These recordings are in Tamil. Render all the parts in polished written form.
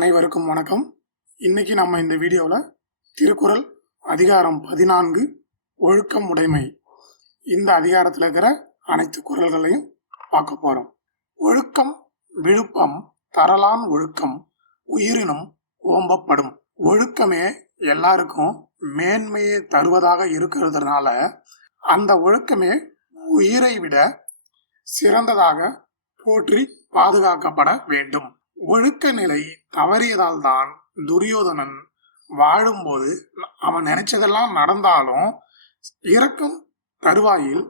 அனைவருக்கும் வணக்கம். இன்னைக்கு நம்ம இந்த வீடியோவில் திருக்குறள் அதிகாரம் 14 ஒழுக்கம் உடைமை, இந்த அதிகாரத்தில் இருக்கிற அனைத்து குறள்களையும் பார்க்க போறோம். ஒழுக்கம் விழுப்பம் தரலான் ஒழுக்கம் உயிரினும் ஓம்பப்படும். ஒழுக்கமே எல்லாருக்கும் மேன்மையை தருவதாக இருக்கிறதுனால அந்த ஒழுக்கமே உயிரை விட சிறந்ததாக போற்றி பாதுகாக்கப்பட வேண்டும். ஒழுக்க நிலை தவறியதால் தான் துரியோதனன் வாழும்போது அவன் நினைச்சதெல்லாம் நடந்தாலும் இறக்கும் தருவாயில்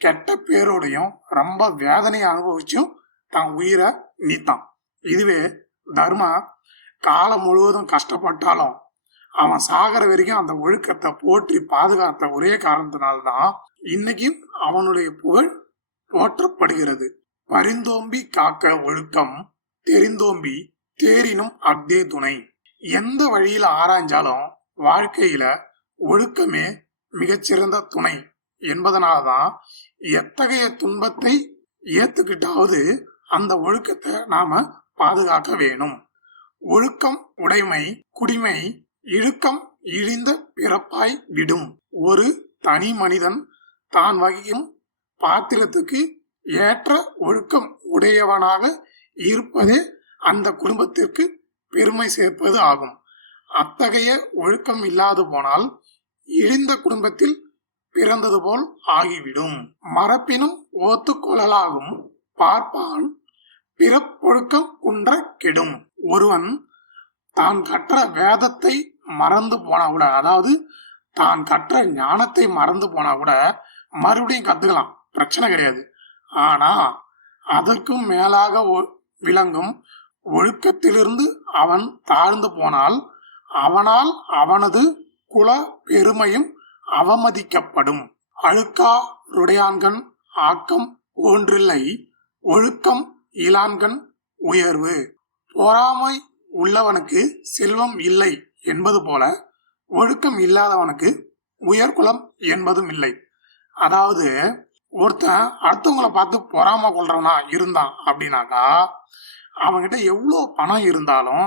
கெட்ட பேரோடையும் ரொம்ப வேதனையை அனுபவிச்சும் தன் உயிரை நீத்தான். இதுவே தர்மா காலம் முழுவதும் கஷ்டப்பட்டாலும் அவன் சாகர வரைக்கும் அந்த ஒழுக்கத்தை போற்றி பாதுகாத்த ஒரே காரணத்தினால்தான் இன்னைக்கும் அவனுடைய புகழ் போற்றப்படுகிறது. பரிந்தோம்பி காக்க ஒழுக்கம் தெரிந்தோம்பி தேரினும் அக்தே துணை. எந்த வழியில ஆராய்ஞ்சாலும் வாழ்க்கையில ஒழுக்கமே மிகச்சிறந்த துணை என்பதனால்தான் எத்தகைய துன்பத்தை ஏத்துக்கிட்டாவது அந்த ஒழுக்கத்தை நாம பாதுகாக்க வேணும். ஒழுக்கம் உடைமை குடிமை இழுக்கம் இழிந்த பிறப்பாய் விடும். ஒரு தனி மனிதன் தான் வகிக்கும் பாத்திரத்துக்கு ஏற்ற ஒழுக்கம் உடையவனாக இருப்பதே அந்த குடும்பத்திற்கு பெருமை சேர்ப்பது ஆகும். அத்தகைய ஒழுக்கம் இல்லாது போனால் இழிந்த குடும்பத்தில் பிறந்தது போல் ஆகிவிடும். மரப்பினும் ஓத்துக்கொள்ளலாகும் பார்ப்பான் பிறப்பொழுக்கம் குன்ற கெடும். ஒருவன் தான் கற்ற வேதத்தை மறந்து போனா கூட, அதாவது தான் கற்ற ஞானத்தை மறந்து போனா கூட மறுபடியும் கத்துக்கலாம், பிரச்சனை கிடையாது. ஆனா அதற்கும் மேலாக விளங்கும் ஒழுக்கத்திலிருந்து அவன் தாழ்ந்து போனால் அவனால் அவனது குல பெருமையும் அவமதிக்கப்படும். அழுக்கா ருடையான்கண் ஆக்கம் ஒன்றில்லை ஒழுக்கம் இலான்கண் உயர்வு. பொறாமை உள்ளவனுக்கு செல்வம் இல்லை என்பது போல ஒழுக்கம் இல்லாதவனுக்கு உயர்குலம் என்பதும் இல்லை. அதாவது ஒருத்தன் அடுத்தவங்களை பார்த்து பொறாம கொள்றவனா இருந்தான் அப்படின்னாக்கா அவன்கிட்ட எவ்வளோ பணம் இருந்தாலும்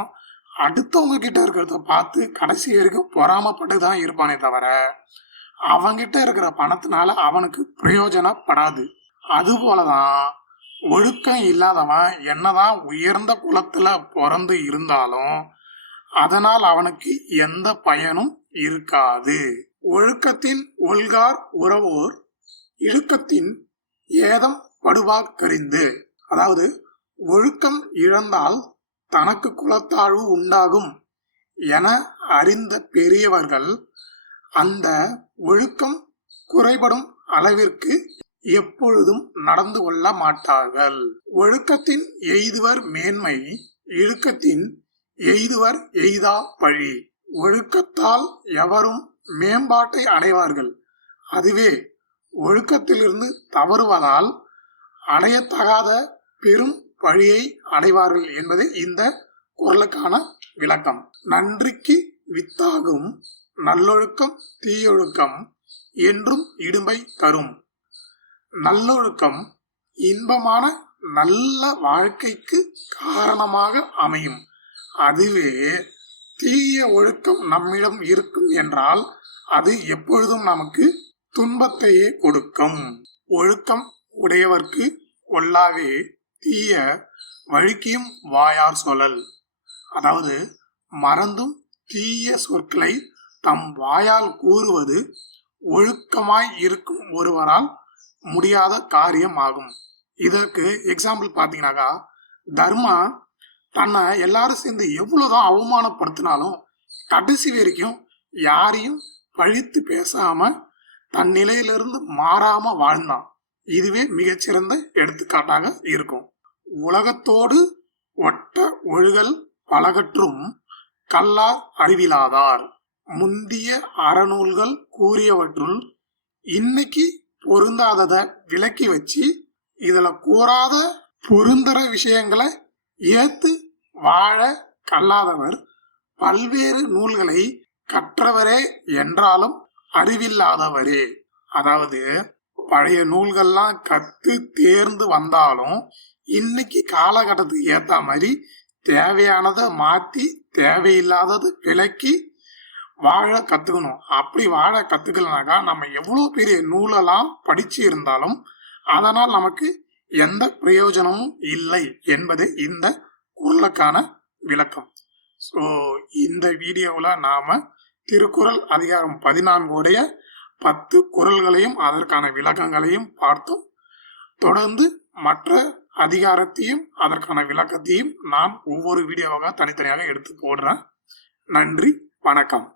அடுத்தவங்க கிட்ட இருக்கிறத பார்த்து கடைசி வரைக்கும் பொறாமப்பட்டுதான் இருப்பானே தவிர அவன்கிட்ட இருக்கிற பணத்தினால அவனுக்கு பிரயோஜனப்படாது. அது போலதான் ஒழுக்கம் இல்லாதவன் என்னதான் உயர்ந்த குலத்துல பிறந்து இருந்தாலும் அதனால் அவனுக்கு எந்த பயனும் இருக்காது. ஒழுக்கத்தின் ஒல்கார் உறவோர் இழுக்கத்தின் ஏதம் படுவாக்கறிந்து. அதாவது ஒழுக்கம் இழந்தால் தனக்கு குலத்தாழ்வு உண்டாகும் என அறிந்த பெரியவர்கள் அந்த ஒழுக்கம் குறைபடும் அளவிற்கு எப்பொழுதும் நடந்து கொள்ள மாட்டார்கள். ஒழுக்கத்தின் எய்துவர் மேன்மை இழுக்கத்தின் எய்துவர் எய்தா பழி. ஒழுக்கத்தால் எவரும் மேம்பாட்டை அடைவார்கள், அதுவே ஒழுக்கத்திலிருந்து தவறுவதால் அடையத்தகாத பெரும் பழியை அடைவார்கள் என்பது இந்த குறளுக்கான விளக்கம். நன்றிக்கு வித்தாகும் நல்லொழுக்கம் தீயொழுக்கம் என்றும் இடும்பை தரும். நல்லொழுக்கம் இன்பமான நல்ல வாழ்க்கைக்கு காரணமாக அமையும். அதுவே தீய ஒழுக்கம் நம்மிடம் இருக்கும் என்றால் அது எப்பொழுதும் நமக்கு துன்பத்தையே கொடுக்கும். ஒழுக்கம் உடையவர்க்கு ஒல்லாவே தீய வழுக்கியும் வாயார் சொல்லல். அதாவது மறந்தும் தீய சொற்களை தம் வாயால் கூறுவது ஒழுக்கமாய் இருக்கும் ஒருவரால் முடியாத காரியம் ஆகும். இதற்கு எக்ஸாம்பிள் பார்த்தீங்கன்னாக்கா தர்மா தன்னை எல்லாரும் சேர்ந்து எவ்வளவுதான் அவமானப்படுத்தினாலும் கடைசி வரைக்கும் யாரையும் பழித்து பேசாம தன் நிலையிலிருந்து மாறாம வாழ்ந்தான். இதுவே மிகச்சிறந்த எடுத்துக்காட்டாக இருக்கும். உலகத்தோடு ஒட்ட ஒழுகல் பலகற்றும் கல்லார் அறிவிலாதார். முந்திய அறநூல்கள் கூறியவற்றுள் இன்னைக்கு பொருந்தாதத விலக்கி வச்சு இதுல கூறாத பொருந்தர விஷயங்களை ஏத்து வாழ கல்லாதவர் பல்வேறு நூல்களை கற்றவரே என்றாலும் அறிவில்லாதவரே. அதாவது பழைய நூல்கள்லாம் கத்து தேர்ந்து வந்தாலும் இன்னைக்கு காலகட்டத்துக்கு ஏத்த மாதிரி தேவையானதை மாற்றி தேவையில்லாதது விலக்கி வாழ கற்றுக்கணும். அப்படி வாழ கற்றுக்கலனாக்கா நம்ம எவ்வளோ பெரிய நூலெல்லாம் படித்து இருந்தாலும் அதனால் நமக்கு எந்த பிரயோஜனமும் இல்லை என்பது இந்த குறளுக்கான விளக்கம். ஸோ இந்த வீடியோவில் நாம் திருக்குறள் அதிகாரம் 14 10 குறள்களையும் அதற்கான விளக்கங்களையும் பார்த்தோம். தொடர்ந்து மற்ற அதிகாரத்தையும் அதற்கான விளக்கத்தையும் நான் ஒவ்வொரு வீடியோவாக தனித்தனியாக எடுத்து போடுறேன். நன்றி, வணக்கம்.